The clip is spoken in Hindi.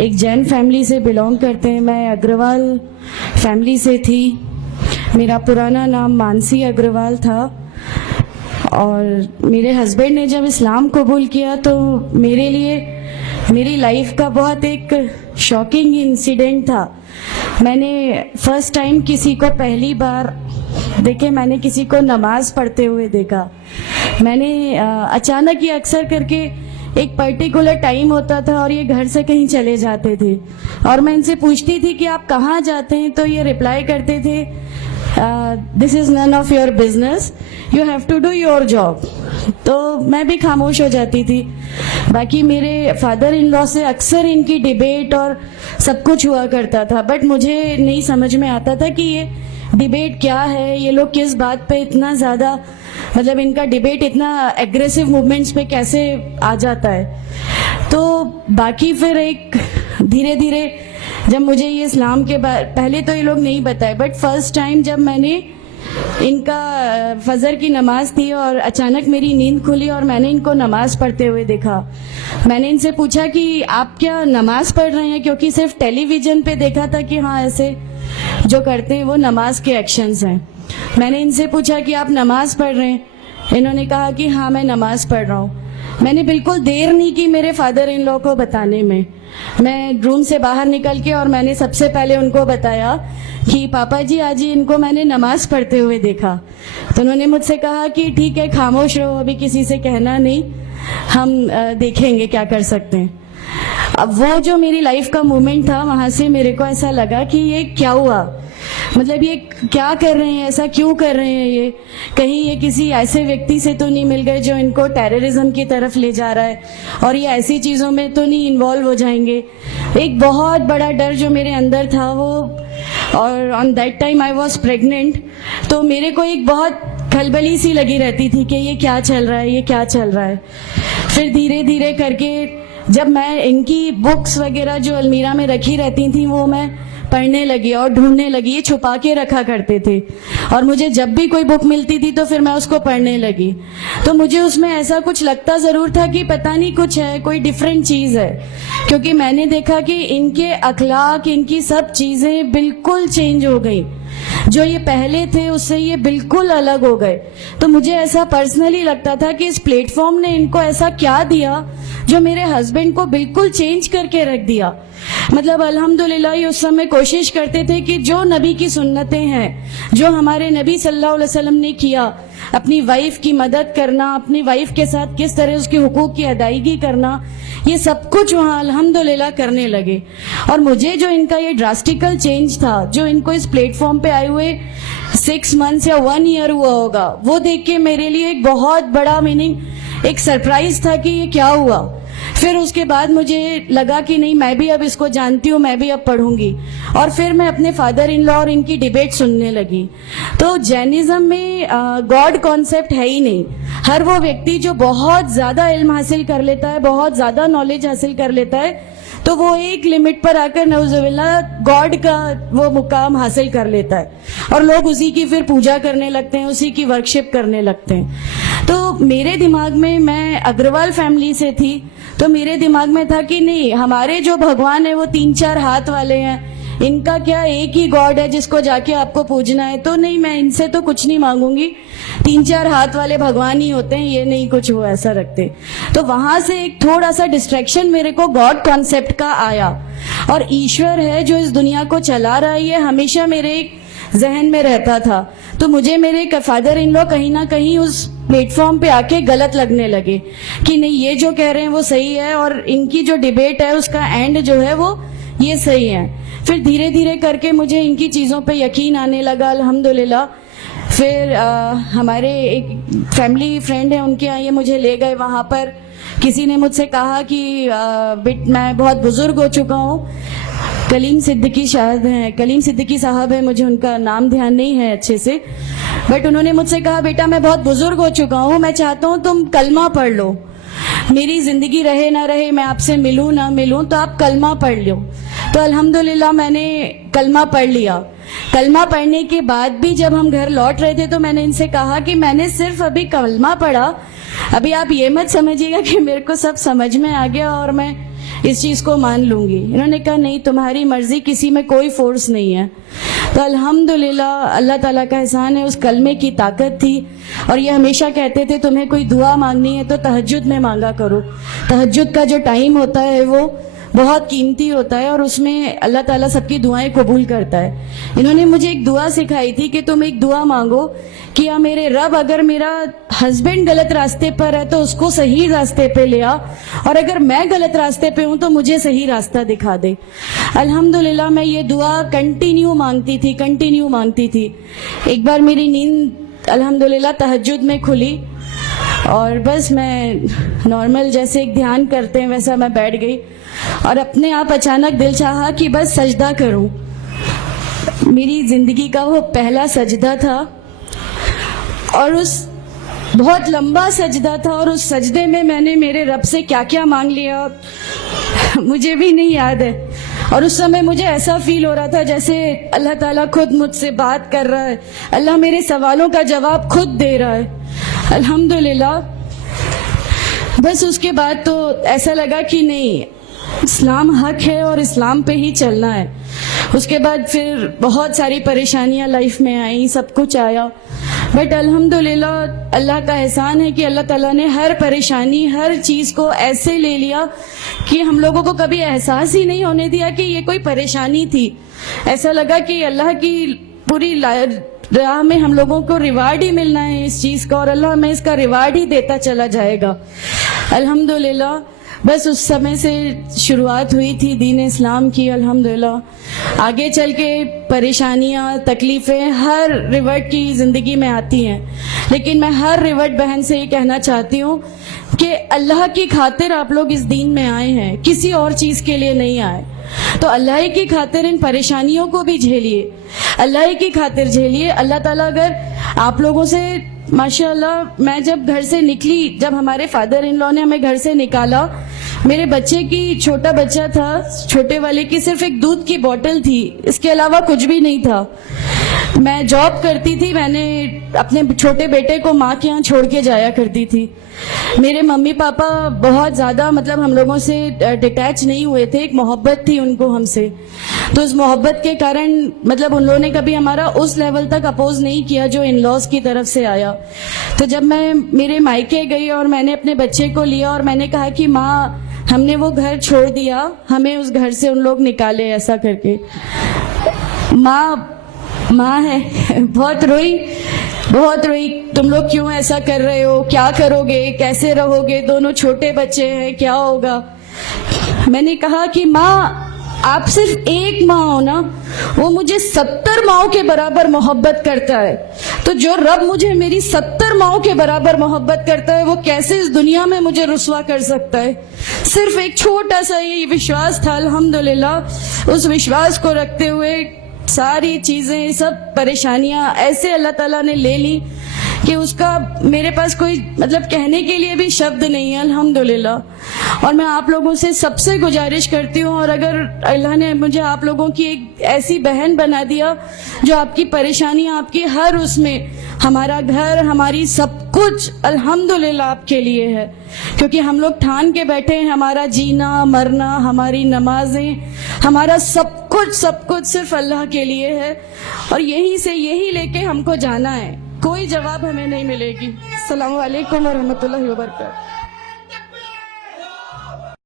एक जैन फैमिली से बिलोंग करते हैं। मैं अग्रवाल फैमिली से थी। मेरा पुराना नाम मानसी अग्रवाल था और मेरे हस्बैंड ने जब इस्लाम कबूल किया तो मेरे लिए मेरी लाइफ का बहुत एक शॉकिंग इंसिडेंट था। मैंने फर्स्ट टाइम किसी को पहली बार देखे, मैंने किसी को नमाज पढ़ते हुए देखा। मैंने अचानक ही अक्सर करके एक पर्टिकुलर टाइम होता था और ये घर से कहीं चले जाते थे और मैं इनसे पूछती थी कि आप कहाँ जाते हैं, तो ये रिप्लाई करते थे this is none of your business, you have to do your job. तो मैं भी खामोश हो जाती थी। बाकी मेरे फादर इन लॉ से अक्सर इनकी डिबेट और सब कुछ हुआ करता था, बट मुझे नहीं समझ में आता था कि ये डिबेट क्या है, ये लोग किस बात पे इतना ज़्यादा, मतलब इनका डिबेट इतना एग्रेसिव मूवमेंट्स पे कैसे आ जाता है। तो बाकी फिर एक धीरे धीरे जब मुझे ये इस्लाम के पहले तो ये लोग नहीं बताए, बट फर्स्ट टाइम जब मैंने इनका फजर की नमाज थी और अचानक मेरी नींद खुली और मैंने इनको नमाज पढ़ते हुए देखा। मैंने इनसे पूछा कि आप क्या नमाज पढ़ रहे हैं, क्योंकि सिर्फ टेलीविजन पे देखा था कि हाँ ऐसे जो करते हैं वो नमाज के एक्शंस हैं। मैंने इनसे पूछा कि आप नमाज पढ़ रहे हैं, इन्होंने कहा कि हाँ मैं नमाज पढ़ रहा हूँ। मैंने बिल्कुल देर नहीं की मेरे फादर इन लॉ को बताने में। मैं रूम से बाहर निकल के और मैंने सबसे पहले उनको बताया कि पापा जी आज ही इनको मैंने नमाज पढ़ते हुए देखा। तो उन्होंने मुझसे कहा कि ठीक है खामोश रहो, अभी किसी से कहना नहीं, हम देखेंगे क्या कर सकते हैं। अब वो जो मेरी लाइफ का मोमेंट था, वहां से मेरे को ऐसा लगा कि ये क्या हुआ, मतलब ये क्या कर रहे हैं, ऐसा क्यों कर रहे हैं, ये कहीं ये किसी ऐसे व्यक्ति से तो नहीं मिल गए जो इनको टेररिज्म की तरफ ले जा रहा है और ये ऐसी चीज़ों में तो नहीं इन्वॉल्व हो जाएंगे। एक बहुत बड़ा डर जो मेरे अंदर था वो, और on that time I was pregnant, तो मेरे को एक बहुत खलबली सी लगी रहती थी कि ये क्या चल रहा है, ये क्या चल रहा है। फिर धीरे धीरे करके जब मैं इनकी बुक्स वगैरह जो अलमीरा में रखी रहती थी वो मैं पढ़ने लगी और ढूंढने लगी। ये छुपा के रखा करते थे और मुझे जब भी कोई बुक मिलती थी तो फिर मैं उसको पढ़ने लगी। तो मुझे उसमें ऐसा कुछ लगता ज़रूर था कि पता नहीं कुछ है, कोई डिफरेंट चीज़ है, क्योंकि मैंने देखा कि इनके अखलाक, इनकी सब चीज़ें बिल्कुल चेंज हो गई। जो ये पहले थे उससे ये बिल्कुल अलग हो गए। तो मुझे ऐसा पर्सनली लगता था कि इस प्लेटफॉर्म ने इनको ऐसा क्या दिया जो मेरे हस्बैंड को बिल्कुल चेंज करके रख दिया। मतलब अल्हम्दुलिल्लाह ये उस समय कोशिश करते थे कि जो नबी की सुन्नतें हैं, जो हमारे नबी सल्लल्लाहु अलैहि वसल्लम ने किया, अपनी वाइफ की मदद करना, अपनी वाइफ के साथ किस तरह उसके हुकूक की अदायगी करना, ये सब कुछ वहाँ अल्हम्दुलिल्लाह करने लगे। और मुझे जो इनका ये ड्रास्टिकल चेंज था, जो इनको इस प्लेटफॉर्म पे आए हुए 6 मंथ्स या 1 ईयर हुआ होगा, वो देख के मेरे लिए एक बहुत बड़ा मीनिंग, एक सरप्राइज था कि ये क्या हुआ। फिर उसके बाद मुझे लगा कि नहीं, मैं भी अब इसको जानती हूँ, मैं भी अब पढ़ूंगी। और फिर मैं अपने फादर इन लॉ और इनकी डिबेट सुनने लगी। तो जैनिज्म में गॉड कॉन्सेप्ट है ही नहीं। हर वो व्यक्ति जो बहुत ज्यादा इल्म हासिल कर लेता है, बहुत ज्यादा नॉलेज हासिल कर लेता है, तो वो एक लिमिट पर आकर नऊजुबिल्लाह गॉड का वो मुकाम हासिल कर लेता है और लोग उसी की फिर पूजा करने लगते हैं, उसी की वर्कशिप करने लगते हैं। तो मेरे दिमाग में, मैं अग्रवाल फैमिली से थी, तो मेरे दिमाग में था कि नहीं, हमारे जो भगवान है वो 3-4 हाथ वाले हैं, इनका क्या एक ही गॉड है जिसको जाके आपको पूजना है। तो नहीं, मैं इनसे तो कुछ नहीं मांगूंगी, 3-4 हाथ वाले भगवान ही होते हैं, ये नहीं कुछ वो ऐसा रखते। तो वहां से एक थोड़ा सा डिस्ट्रैक्शन मेरे को गॉड कॉन्सेप्ट का आया। और ईश्वर है जो इस दुनिया को चला रहा है, ये हमेशा मेरे एक जहन में रहता था। तो मुझे मेरे फादर इन लॉ कहीं ना कहीं उस प्लेटफॉर्म पे आके गलत लगने लगे कि नहीं, ये जो कह रहे हैं वो सही है और इनकी जो डिबेट है उसका एंड जो है वो ये सही है। फिर धीरे धीरे करके मुझे इनकी चीज़ों पे यकीन आने लगा अल्हम्दुलिल्लाह। फिर हमारे एक फैमिली फ्रेंड है, उनके यहाँ ये मुझे ले गए। वहाँ पर किसी ने मुझसे कहा कि मैं बहुत बुजुर्ग हो चुका हूँ, कलीम सिद्दीकी साहब है, मुझे उनका नाम ध्यान नहीं है अच्छे से, बट उन्होंने मुझसे कहा बेटा मैं बहुत बुजुर्ग हो चुका हूँ, मैं चाहता हूँ तुम कलमा पढ़ लो, मेरी जिंदगी रहे ना रहे, मैं आपसे मिलूं ना मिलूं, तो आप कलमा पढ़ लो। तो अल्हम्दुलिल्लाह मैंने कलमा पढ़ लिया। कलमा पढ़ने के बाद भी जब हम घर लौट रहे थे तो मैंने इनसे कहा कि मैंने सिर्फ अभी कलमा पढ़ा, अभी आप ये मत समझिएगा कि मेरे को सब समझ में आ गया और मैं इस चीज़ को मान लूँगी। इन्होंने कहा नहीं, तुम्हारी मर्जी, किसी में कोई फोर्स नहीं है। तो अल्हम्दुलिल्लाह अल्लाह ताला का एहसान है, उस कलमे की ताकत थी। और ये हमेशा कहते थे तुम्हें कोई दुआ मांगनी है तो तहज्जुद में मांगा करो। तहज्जुद का जो टाइम होता है वो बहुत कीमती होता है और उसमें अल्लाह ताला सबकी दुआएं कबूल करता है। इन्होंने मुझे एक दुआ सिखाई थी कि तुम एक दुआ मांगो कि या मेरे रब, अगर मेरा हस्बैंड गलत रास्ते पर है तो उसको सही रास्ते पे ले आ, और अगर मैं गलत रास्ते पे हूं तो मुझे सही रास्ता दिखा दे। अल्हम्दुलिल्लाह मैं ये दुआ कंटिन्यू मांगती थी। एक बार मेरी नींद अल्हम्दुलिल्लाह तहज्जुद में खुली और बस मैं नॉर्मल जैसे एक ध्यान करते हैं वैसा मैं बैठ गई और अपने आप अचानक दिल चाहा कि बस सजदा करूं। मेरी जिंदगी का वो पहला सजदा था और उस बहुत लंबा सजदा था और उस सजदे में मैंने मेरे रब से क्या क्या मांग लिया मुझे भी नहीं याद है। और उस समय मुझे ऐसा फील हो रहा था जैसे अल्लाह ताला खुद मुझसे बात कर रहा है, अल्लाह मेरे सवालों का जवाब खुद दे रहा है। अल्हम्दुलिल्लाह बस उसके बाद तो ऐसा लगा कि नहीं, इस्लाम हक है और इस्लाम पे ही चलना है। उसके बाद फिर बहुत सारी परेशानियां लाइफ में आई, सब कुछ आया, बट अल्हम्दुलिल्लाह अल्लाह का एहसान है कि अल्लाह ताला ने हर परेशानी, हर चीज़ को ऐसे ले लिया कि हम लोगों को कभी एहसास ही नहीं होने दिया कि ये कोई परेशानी थी। ऐसा लगा कि अल्लाह की पूरी राह में हम लोगों को रिवार्ड ही मिलना है इस चीज़ का और अल्लाह हमें इसका रिवार्ड ही देता चला जाएगा। अल्हम्दुलिल्लाह बस उस समय से शुरुआत हुई थी दीन इस्लाम की। अल्हम्दुलिल्लाह आगे चल के परेशानियां, तकलीफ़ें हर रिवर्ट की ज़िंदगी में आती हैं, लेकिन मैं हर रिवर्ट बहन से ये कहना चाहती हूँ कि अल्लाह की खातिर आप लोग इस दीन में आए हैं, किसी और चीज़ के लिए नहीं आए। तो अल्लाह की खातिर इन परेशानियों को भी झेलिए, अल्लाह की खातिर झेलिए। अल्लाह ताला अगर आप लोगों से, माशाल्लाह मैं जब घर से निकली, जब हमारे फादर इन लॉ ने हमें घर से निकाला, मेरे बच्चे की, छोटा बच्चा था, छोटे वाले की सिर्फ एक दूध की बोतल थी, इसके अलावा कुछ भी नहीं था। मैं जॉब करती थी, मैंने अपने छोटे बेटे को माँ के यहाँ छोड़ के जाया करती थी। मेरे मम्मी पापा बहुत ज़्यादा मतलब हम लोगों से डिटैच नहीं हुए थे, एक मोहब्बत थी उनको हमसे, तो उस मोहब्बत के कारण मतलब उन लोगों ने कभी हमारा उस लेवल तक अपोज नहीं किया जो इन लॉज की तरफ से आया। तो जब मैं मेरे मायके गई और मैंने अपने बच्चे को लिया और मैंने कहा कि माँ हमने वो घर छोड़ दिया, हमें उस घर से उन लोग निकाले, ऐसा करके माँ है बहुत रोई, तुम लोग क्यों ऐसा कर रहे हो, क्या करोगे, कैसे रहोगे, दोनों छोटे बच्चे हैं, क्या होगा। मैंने कहा कि माँ आप सिर्फ एक माँ हो ना, वो मुझे 70 माँओं के बराबर मोहब्बत करता है। तो जो रब मुझे मेरी 70 माँओं के बराबर मोहब्बत करता है वो कैसे इस दुनिया में मुझे रुसवा कर सकता है। सिर्फ एक छोटा सा ये विश्वास था। अल्हम्दुलिल्लाह उस विश्वास को रखते हुए सारी चीजें, सब परेशानियां ऐसे अल्लाह ताला ने ले ली कि उसका मेरे पास कोई मतलब कहने के लिए भी शब्द नहीं है। अल्हम्दुलिल्लाह। और मैं आप लोगों से सबसे गुजारिश करती हूँ, और अगर अल्लाह ने मुझे आप लोगों की एक ऐसी बहन बना दिया जो आपकी परेशानियां, आपकी हर उसमें, हमारा घर, हमारी सब कुछ अल्हम्दुलिल्लाह आपके लिए है, क्योंकि हम लोग ठान के बैठे हैं हमारा जीना मरना, हमारी नमाजें, हमारा सब कुछ सिर्फ अल्लाह के लिए है और यही लेके हमको जाना है। कोई जवाब हमें नहीं मिलेगी। अस्सलामु अलैकुम व रहमतुल्लाहि व बरकातहू।